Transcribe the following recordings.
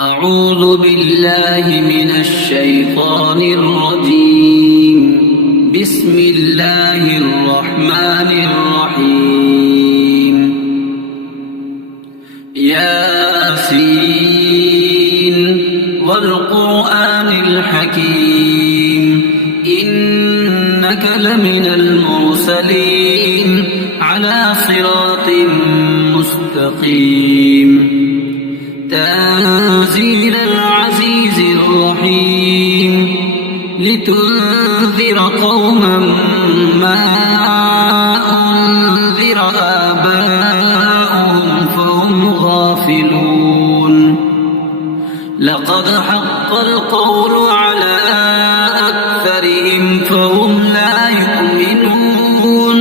أعوذ بالله من الشيطان الرجيم. بسم الله الرحمن الرحيم. ياسين والقرآن الحكيم إنك لمن المرسلين على صراط مستقيم. تنزيل العزيز الرحيم لتنذر قوما ما أنذر آباؤهم فهم غافلون. لقد حق القول على أكثرهم فهم لا يؤمنون.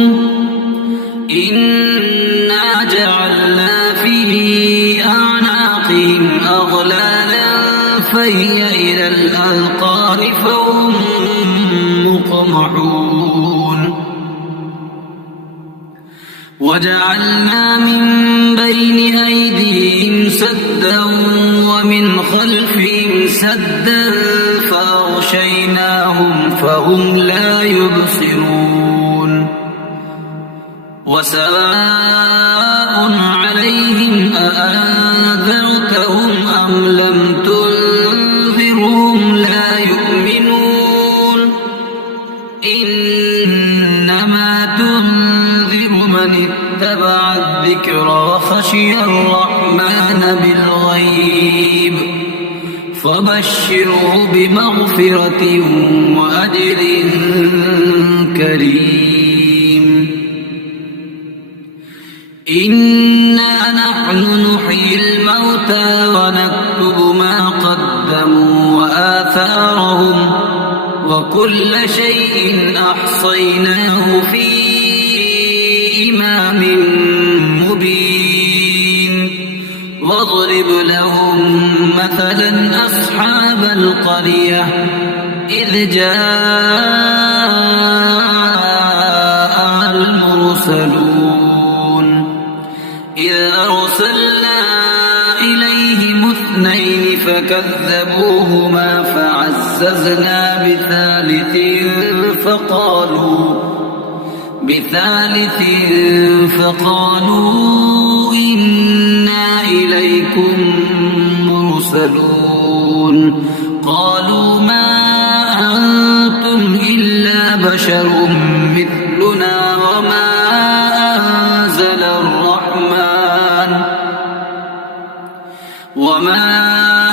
إنا جعلنا في أعناقهم أغلالا فهي إلى الأذقان فهم مقمحون. وجعلنا من بين أيديهم سدا ومن خلفهم سدا فأغشيناهم فهم لا يبصرون. وسواء عليهم أأنذرتهم أم لم تنذرهم لا يؤمنون. إنما تنذر من اتبع الذكر وخشي الرحمن بالغيب فبشره بمغفرة وأجر كريم. إنا نحن نحيي الموتى ونكتب ما قدموا وآثارهم وكل شيء أحصيناه في إمام مبين. واضرب لهم مثلا أصحاب القرية إذ جاء المرسلون إذ أرسلنا إليهم 2 فكذبوهما فعززنا بثالث فقالوا إنا إليكم مرسلون. قالوا ما أنتم إلا بشر مثلنا وما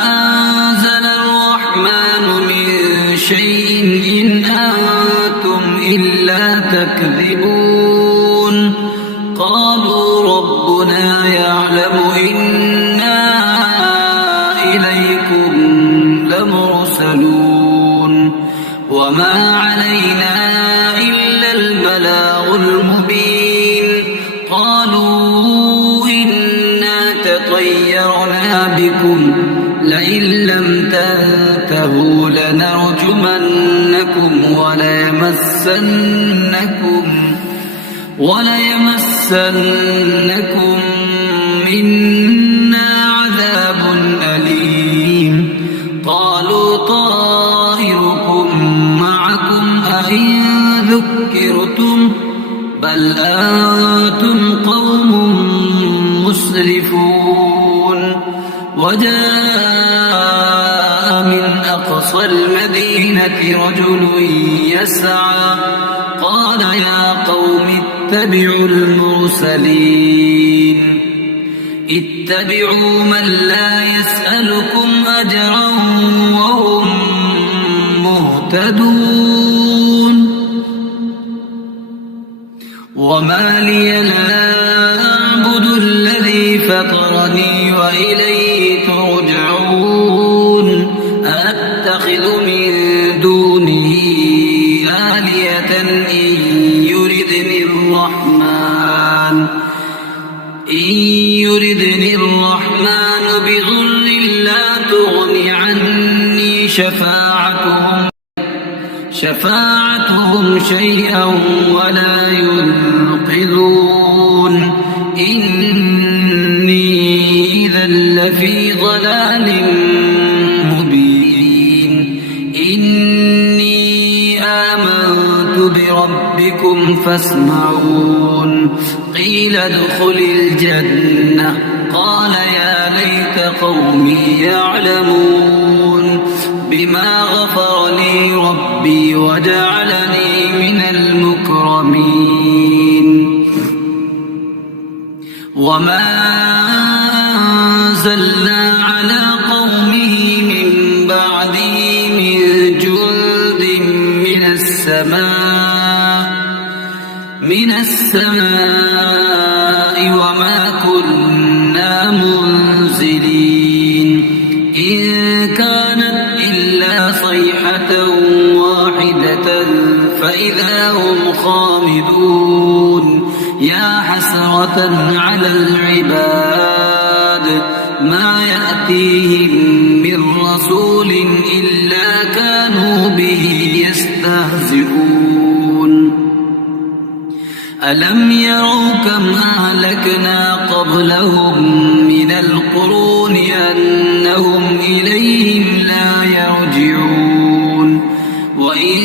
أنزل الرحمن من شيء إن أنتم إلا تكذبون. قالوا ربنا يعلم إنا إليكم لمرسلون وما علينا إلا البلاغ المبين. قالوا إنا تطيرنا بكم لئن لم تنتهوا لنرجمنكم وليمسنكم منا عذاب أليم. قالوا طائركم معكم أئن ذكرتم بل أنتم قوم مسرفون. وجاء من أقصى المدينة رجل يسعى قال يا قوم اتبعوا المرسلين. اتبعوا من لا يسألكم أجرا وهم مهتدون. وما لي لا أعبد الذي فطرني وإليه ترجعون. أتخذ من دونه آلهة إن يردني الرحمن بضر لا تغن عني شفاعتهم شيئا ولا ينقذون. إني إذا لفي ضلال مبين إني آمنت بربكم فاسمعون قيل ادخل الجنة قال يا ليت قومي يعلمون بما غفر لي ربي وجعلني من المكرمين وما أنزلنا على قومه من بعده من جند من السماء وما كنا منزلين إن كانت إلا صيحة واحدة فإذا هم خامدون يا حسرة على العباد ما يأتيهم من رسول إلا كانوا به يستهزئون ألم يروا كم أهلكنا قبلهم من القرون أنهم إليهم لا يرجعون وإن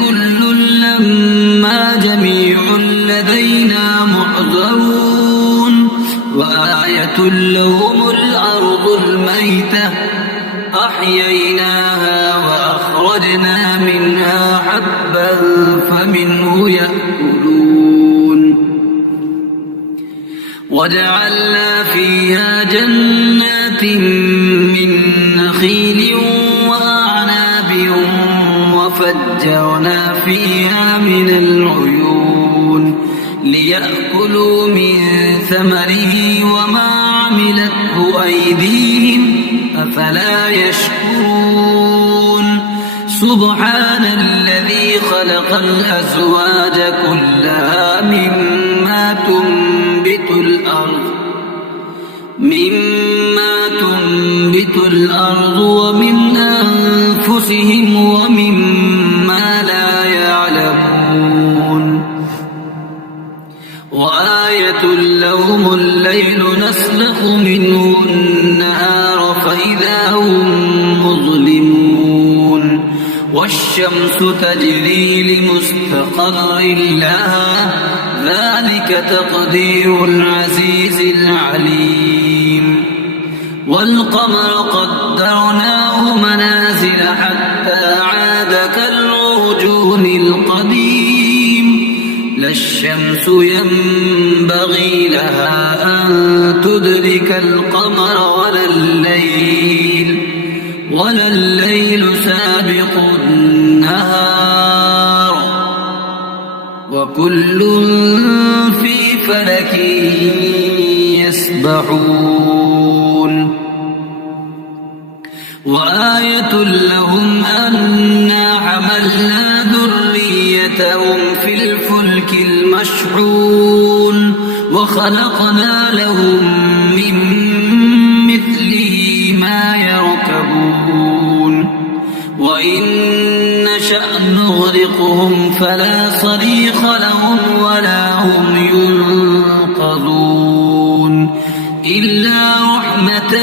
كل لما جميع لدينا محضرون وآية لهم الأرض الميتة أحييناها وأخرجنا منها حبا فمنه يأكلون وجعلنا فيها جنات من نخيل وأعناب وفجرنا فيها من العيون ليأكلوا من ثمره وما عملته أيديهم أفلا يشكرون سبحان الذي خلق الأزواج كلها مما تنبت الأرض ومن أنفسهم ومما لا يعلمون وآية لهم الليل نسلخ منه النهار فإذا هم مظلمون والشمس تجري لمستقر لها ذلك تقدير العزيز العليم والقمر قدرناه منازل حتى عاد كالعرجون القديم لا الشمس ينبغي لها أن تدرك القمر ولا الليل سابق النهار وكل في فلك يسبحون وآية لهم أنا حملنا ذريتهم في الفلك المشحون وخلقنا لهم من مثله ما يركبون وإن نشأ نغرقهم فلا صريخ لهم ولا هم ينقذون إلا رحمة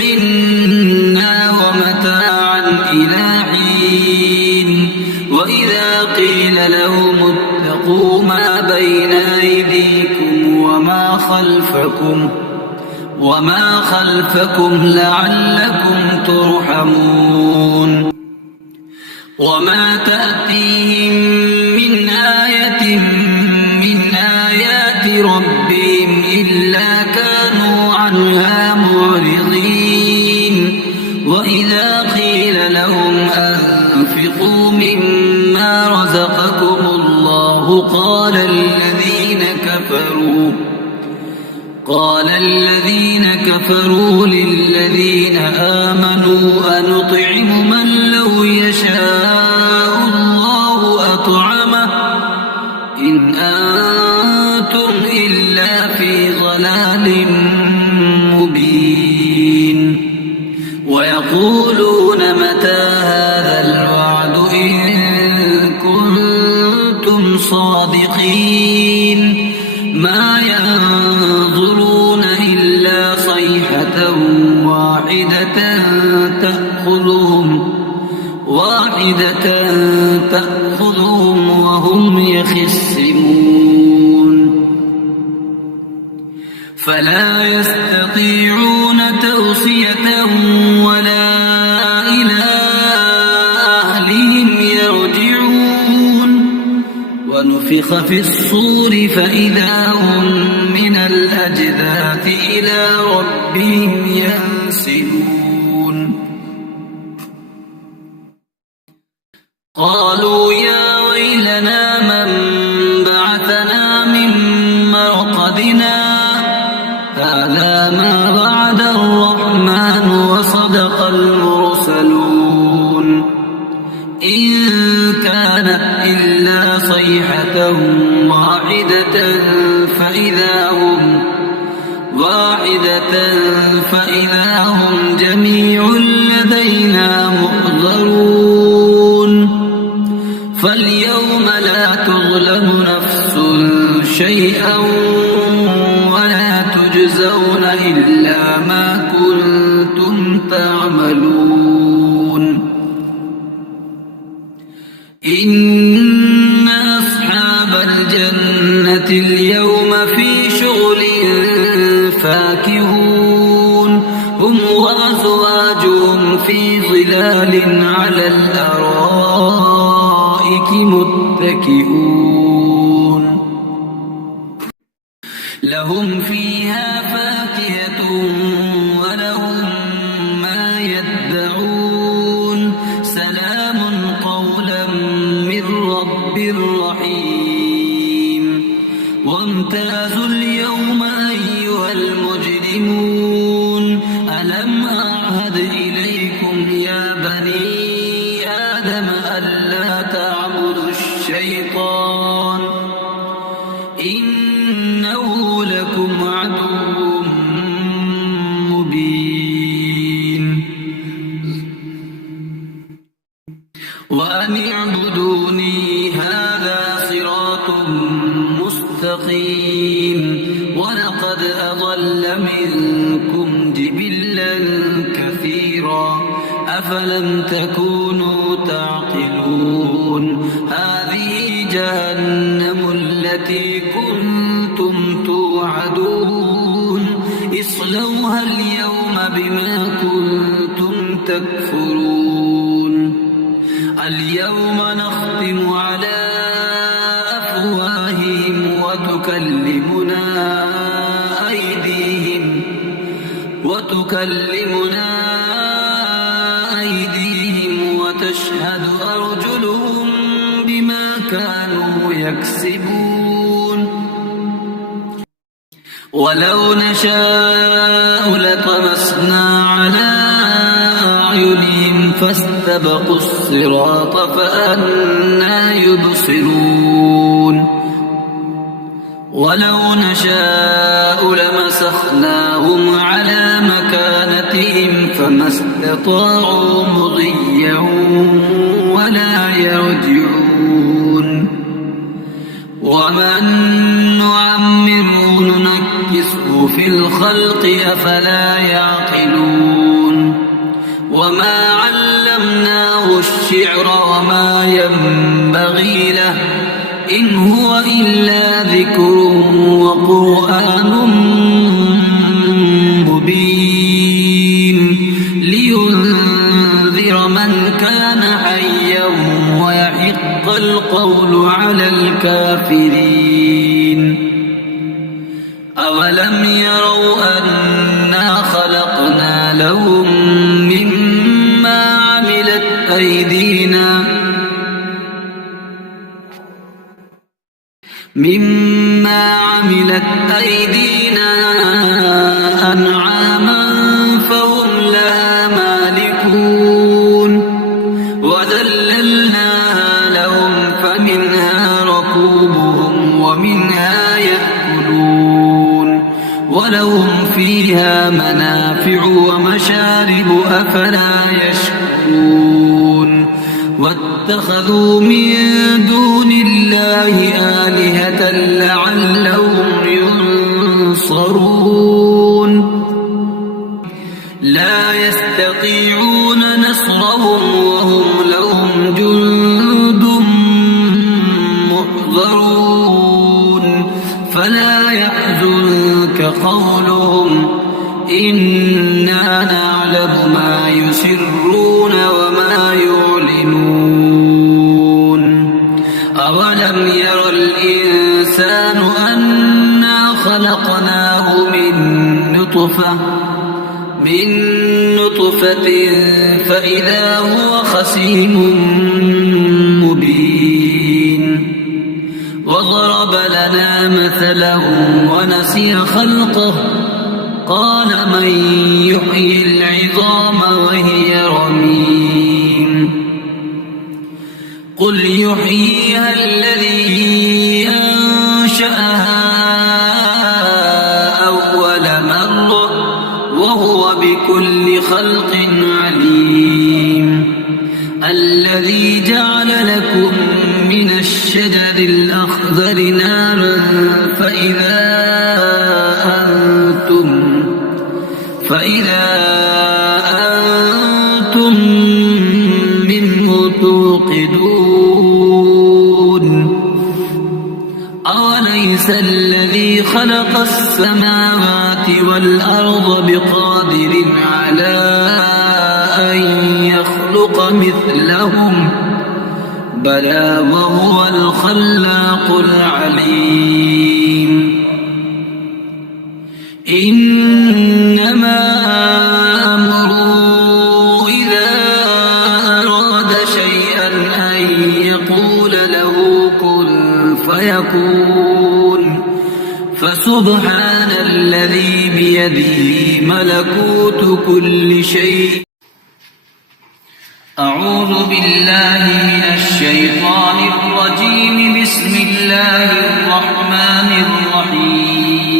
منا ومتاعا إلى حين وإذا قيل لهم اتقوا ما بين أيديكم وما خلفكم لعلكم ترحمون وما تأتيهم من آية من آيات ربهم إلا كانوا عنها معرضين وإذا قيل لهم أنفقوا مما رزقكم الله قال الذين كفروا للذين آمنوا أنطعم من لو يشاء الله أطعمه إن أنتم إلا في ضلال مبين ويقولون متى هذا الوعد إن كنتم صادقين ما ينظرون إلا صيحة واحدة تأخذهم وهم يخصمون فلا يستطيعون توصية ولا إلى أهلهم يرجعون ونفخ في الصور فإذا هم من الأجداث إلى ربهم ينسلون قالوا يا ويلنا من بعثنا من مرقدنا هذا ما وعد الرحمن وصدق المرسلون إن كانت إلا صيحة فإذا هم جميع لدينا محضرون فاليوم لا تظلم نفس شيئا ولا تجزون إلا ما كنتم تعملون إن أصحاب الجنة اليوم في شغل فاكهون هم وأزواجهم في ظلال على الأرائك متكئون لهم فيها فاكهة ولهم ما يدعون سلام قولا من رب رحيم وامتازوا اليوم أيها المجرمون ألم أعهد إليكم يا بني آدم ألا تعبدوا الشيطان إنه لكم عدو مبين وأن اعبدوني هذا صراط مستقيم ولقد أضل منكم جبلا كثيرا أفلم تكونوا تعقلون هذه جهنم التي كنتم توعدون اصلوها اليوم بما كنتم تكفرون اليوم نختم على أفواههم وتكلمنا أيديهم وتشهد أرجلهم بما كانوا يكسبون ولو نشاء لطمسنا على أعينهم فاستبقوا الصراط فأنى يبصرون ولو نشاء لمسخناهم على مكانتهم فما استطاعوا مضيا ولا يرجعون ومن نعمره ننكسه في الخلق أفلا يعقلون وما علمناه الشعر وما ينبغي له إن هو إلا ذكر وقرآن مبين لينذر من كان حيا ويحق القول على الكافرين أولم يروا أنا خلقنا لهم مما عملت أيدينا أنعاما فهم لها مالكون وذللناها لهم فمنها ركوبهم ومنها يأكلون ولهم فيها منافع ومشارب أفلا يشكرون واتخذوا من دون الله آلهة لعلهم ينصرون لا يستطيعون نصرهم وهم لهم جند محضرون فلا يحزنك قولهم إنا نعلم ما يسرون وما يعلنون أولم ير الإنسان أنا خلقناه من نطفة فإذا هو خصيم مبين وضرب لنا مثلا ونسي خلقه قال من يحيي العظام وهي رميم قل يحييها الذي أنشأها أول مرة وهو بكل خلق عليم الذي جعل لكم من الشجر الأخضر نارا فإذا أنتم منه توقدون أوليس الذي خلق السماوات والأرض بقادر على أن يخلق مثلهم بلى وهو الخلاق العليم إنما أمره إذا أراد شيئا أن يقول له كن فيكون فسبحان الذي بيده ملكوت كل شيء أعوذ بالله من الشيطان الرجيم بسم الله الرحمن الرحيم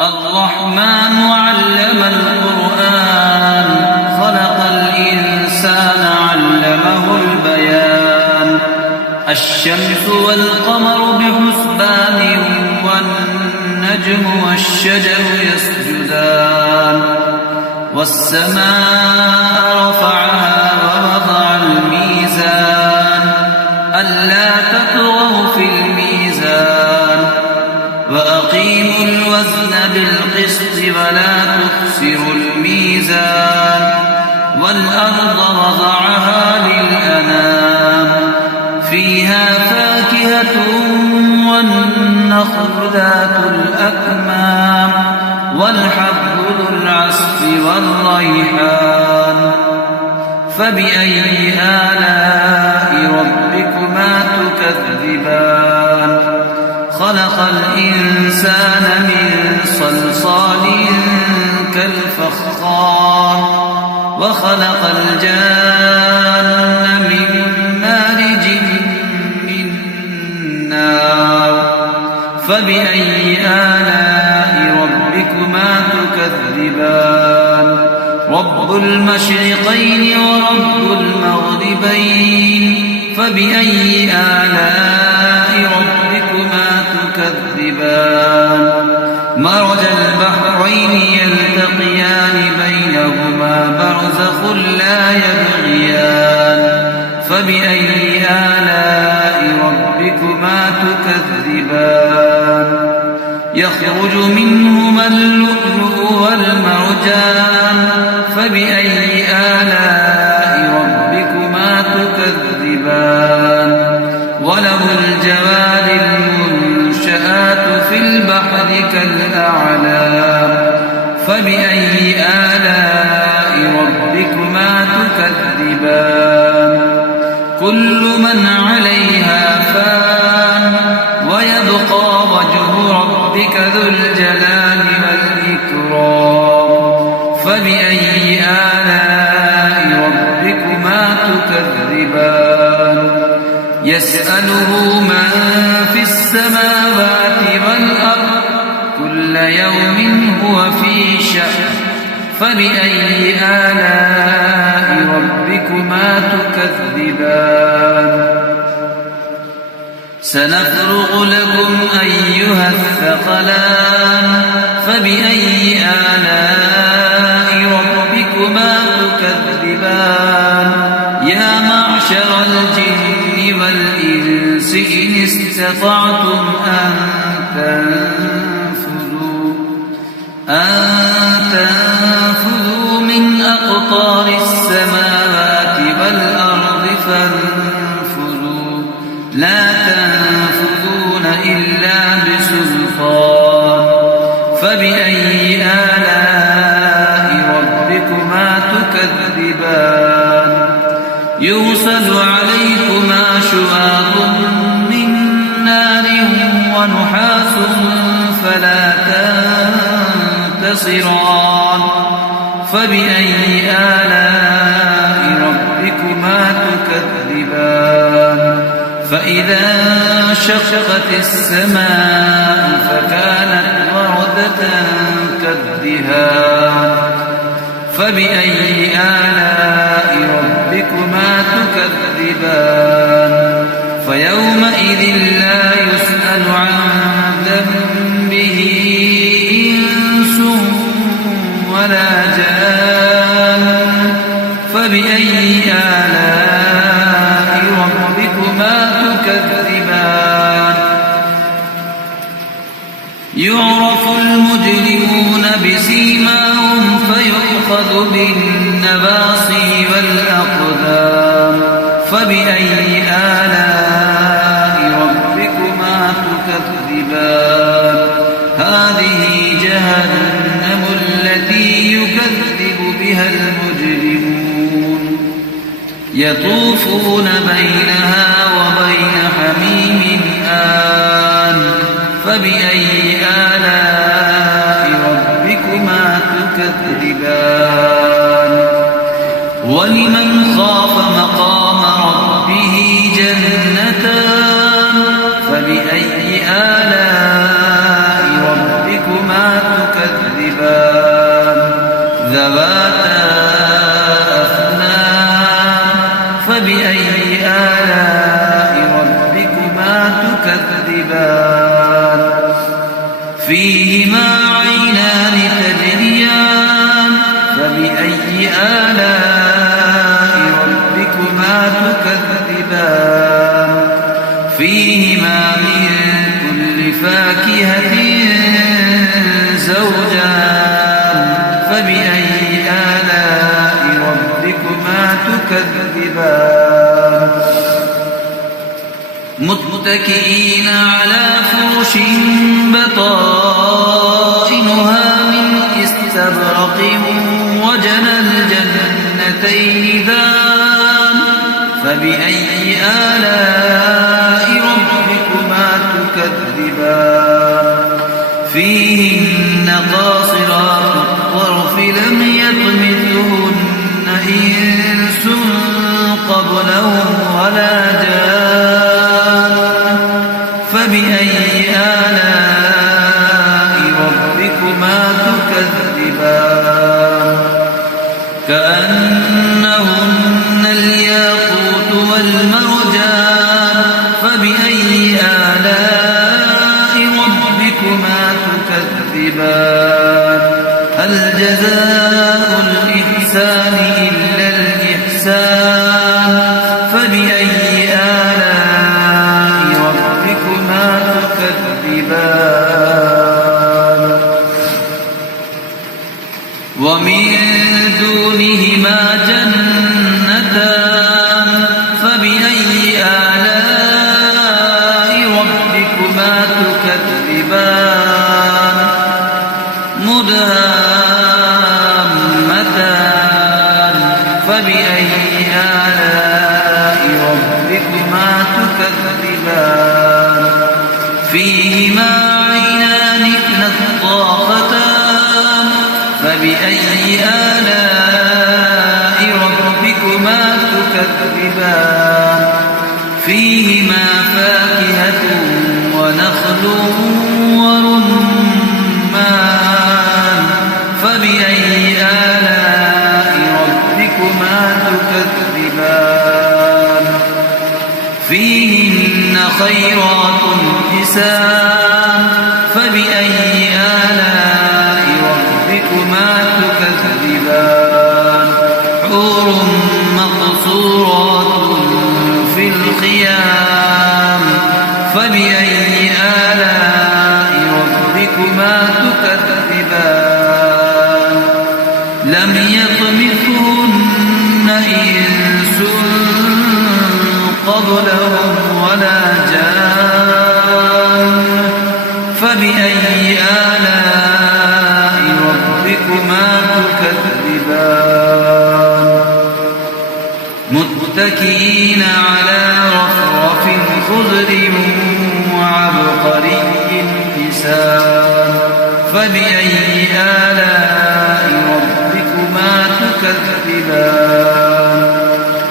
الرحمن علم القرآن خلق الإنسان علمه البيان الشمس والقمر بحسبان والنجم والشجر يسجدان والسماء رفعها ووضع الميزان ألا تطغوا في الميزان وأقيموا الوزن بالقسط ولا تخسروا الميزان والأرض وضعها للأنام فيها فاكهة والنخل ذات الأكمام والحب ذو العصف والريحان فبأي آلاء ربكما تكذبان خلق الإنسان من صلصال كالفخار وخلق الجان من مارج من نار فبأي آلاء ربكما تكذبان رب المشرقين ورب المغربين فبأي آلاء ربكما تكذبان مرج البحرين يلتقيان بينهما برزخ لا يبغيان فبأي آلاء ربكما تكذبان يخرج منهما اللؤلؤ والمرجان فبأي آلاء ربكما تكذبان وله الجوار المنشآت في البحر كالأعلام فبأي آلاء ربكما تكذبان كل من عليها فان ويبقى وجه ربك ذو الجلال والإكرام فبأي آلاء ربكما تكذبان يسأله من في السماوات والأرض كل يوم هو في شأن فبأي آلاء ربكما تكذبان سنفرغ لكم أيها الثقلان فبأي آلاء ربكما تكذبان يا معشر الجن والإنس إن استطعتم أن تنفذوا من أقطار السماوات والأرض فانفذوا لا تنفذون إلا بسلطان فبأي آلاء ربكما تكذبان يرسل عليكما شواظ من نار ونحاس فلا تنتصران فبأي آلاء ربكما تكذبان فإذا انشقت السماء فكانت وردة كالدهان فبأي آلاء ربكما تكذبان فيومئذ لا يسأل عن ذنبه إنس ولا جان فبأي آلاء ربكما تكذبان يعرف المجرمون بسيماهم فيؤخذ بالنواصي والأقدام فبأي آلاء ربكما تكذبان هذه جهنم التي يكذب بها المجرمون يطوفون بينها وبين حميم آن فبأي آلاء ربكما تكذبان ولمن خاف مقام ربه جنتان فبأي آلاء ربكما تكذبان ذواتا أفنان فبأي آلاء ربكما تكذبان فيهما عينان تجريان فبأي آلاء ربكما تكذبان فيهما من كل فاكهة زوجان فبأي آلاء ربكما تكذبان متكئين على فرش بطائنها من استبرق وجنى الجنتين دان فبأي آلاء ربكما تكذبان فيهن قاصرات الطرف لم يطمثهن إنس قبلهم ولا جان فبأي آلاء ربكما تكذبان كأنهن الياقوت والمرجان فبأي آلاء ربكما تكذبان هل جزاء الإحسان إلا الإحسان فبأي آلاء ربكما تكذبان ومن دونهما جنتان فبأي آلاء ربكما تكذبان مدهامتان فبأي آلاء ربكما تكذبان فيهما عينان نضاختان فبأي آلاء ربكما تكذبان فيهما فاكهة ونخل ورمان فبأي آلاء ربكما تكذبان فيهن خيرات حسان فبأي آلاء ربكما تكذبان حور مقصورات في الخيام فبأي آلاء ربكما تكذبان لم يطمثهن إنس قبلهم ولا جان فبأي آلاء ربكما تكذبان متكئين على رفرف خضر وعبقري حسان فبأي آلاء ربكما تكذبان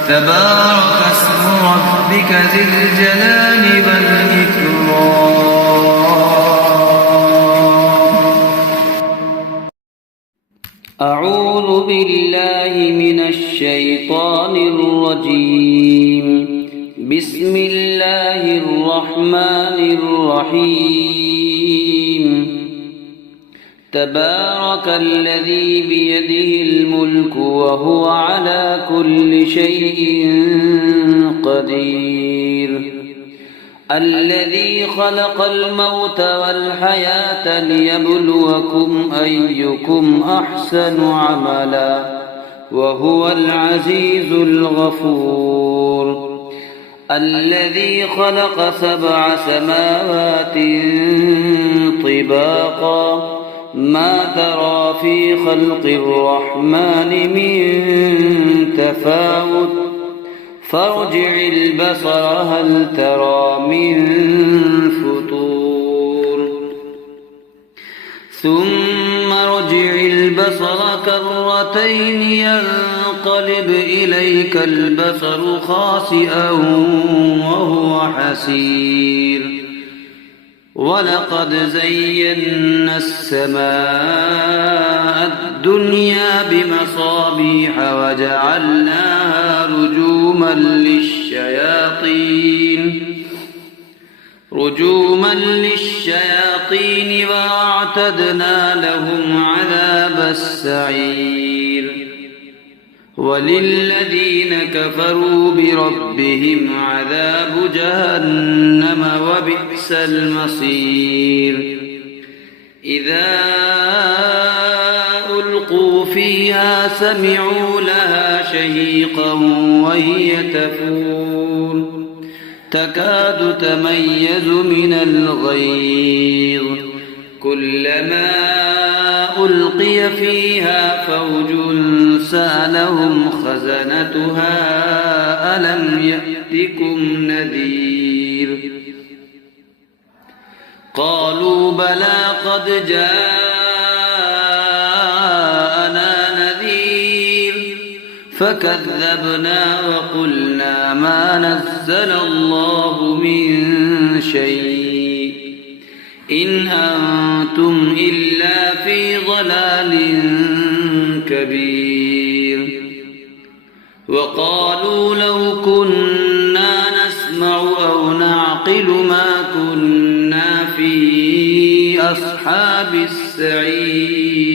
تبارك اسم ربك ذي الجلال والإكرام أعوذ بالله من الشيطان الرجيم بسم الله الرحمن الرحيم تبارك الذي بيده الملك وهو على كل شيء قدير الذي خلق الموت والحياة ليبلوكم أيكم أحسن عملا وهو العزيز الغفور الذي خلق 7 سماوات طباقا ما ترى في خلق الرحمن من تفاوت فارجع البصر هل ترى من فطور ثم ارجع البصر كرتين ينقلب إليك البصر خاسئا وهو حسير ولقد زينا السماء الدنيا بمصابيح وجعلناها رجوما للشياطين وأعتدنا لهم عذاب السعير وللذين كفروا بربهم عذاب جهنم وبئس المصير إذا ألقوا فيها سمعوا لها شهيقا وهي تفور تكاد تميز من الغيظ كلما ألقي فيها فوج سألهم خزنتها ألم يأتكم نذير قالوا بلى قد جاءنا نذير فكذبنا وقلنا ما نزل الله من شيء إن أنتم إلا في ضلال كبير وقالوا لو كنا نسمع أو نعقل ما كنا في أصحاب السعير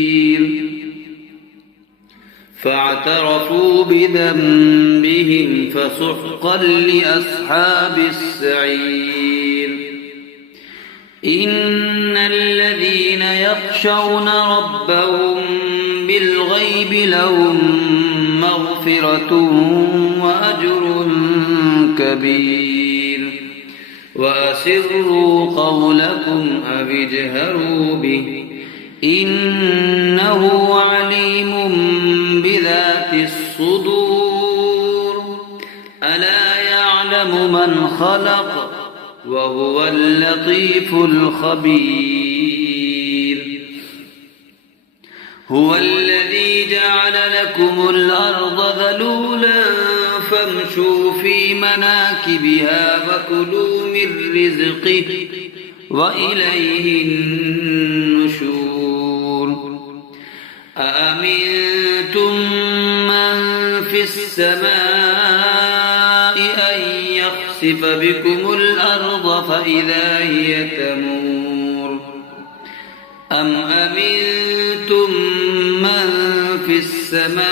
فاعترفوا بذنبهم فسحقا لأصحاب السعير إن الذين يخشون ربهم بالغيب لهم مغفرة وأجر كبير وأسروا قولكم أو اجهروا به إنه عليم بذات الصدور ألا يعلم من خلق وهو اللطيف الخبير هو الذي جعل لكم الأرض ذلولا فامشوا في مناكبها وكلوا من رزقه وإليه النشور أأمنتم من في السماء أن يخسف يخسف بكم الأرض فإذا هي تمور أم أمنتم من في السماء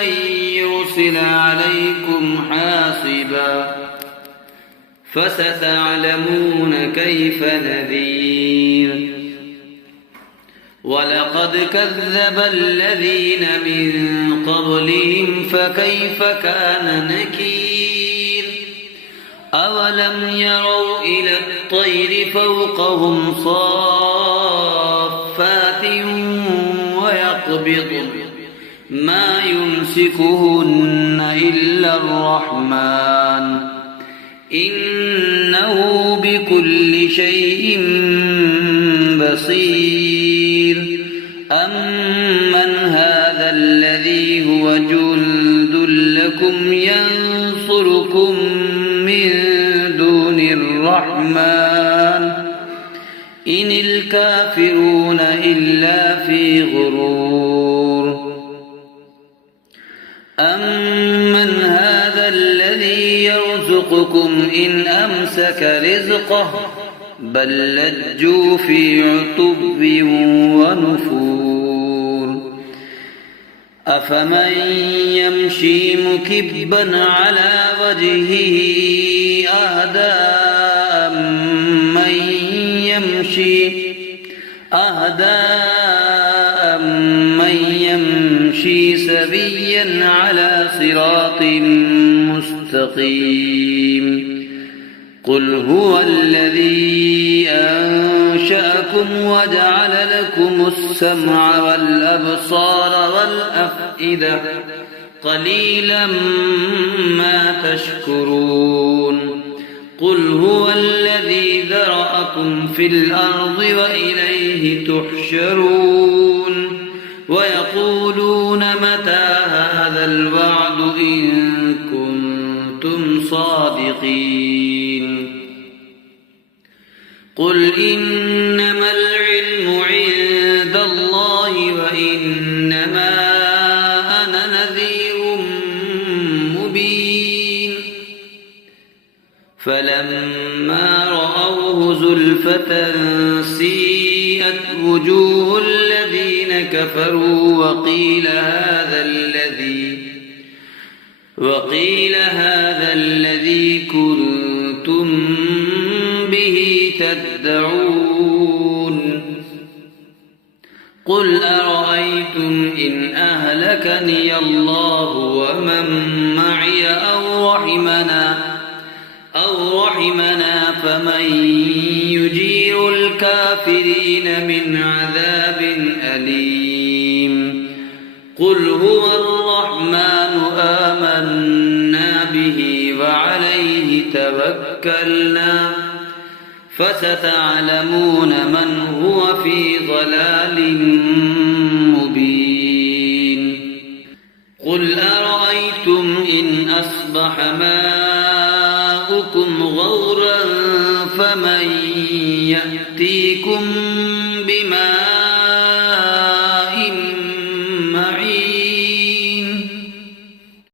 أن يرسل عليكم حاصبا فستعلمون كيف نذير ولقد كذب الذين من قبلهم فكيف كان نكير أولم يروا إلى الطير فوقهم صافات ويقبضن ما يمسكهن إلا الرحمن إنه بكل شيء بصير أمن هذا الذي هو جند لكم ينصركم من دون الرحمن إن الكافرون إلا في غرور أمن هذا الذي يرزقكم إن أمسك رزقه بل لجوا في عتب ونفور أفمن يمشي مكبا على وجهه أهدى من يمشي سبيا على صراط مستقيم قل هو الذي أنشأكم وجعل لكم السمع والأبصار والأفئدة قليلا ما تشكرون قل هو الذي ذرأكم في الأرض وإليه تحشرون ويقولون متى هذا الوعد إن كنتم صادقين قل إنما العلم عند الله وإنما أنا نذير مبين فلما رأوه زلفة سيئت وجوه الذين كفروا وقيل هذا الذي كنتم به تدعون قل أرأيتم إن أهلكني الله ومن معي أو رحمنا فمن يجير الكافرين من عذاب أليم قل هو الرحمن آمنا به وعليه توكلنا فستعلمون من هو في ضلال مبين قل أرأيتم إن أصبح ماؤكم غورا فمن يأتيكم بماء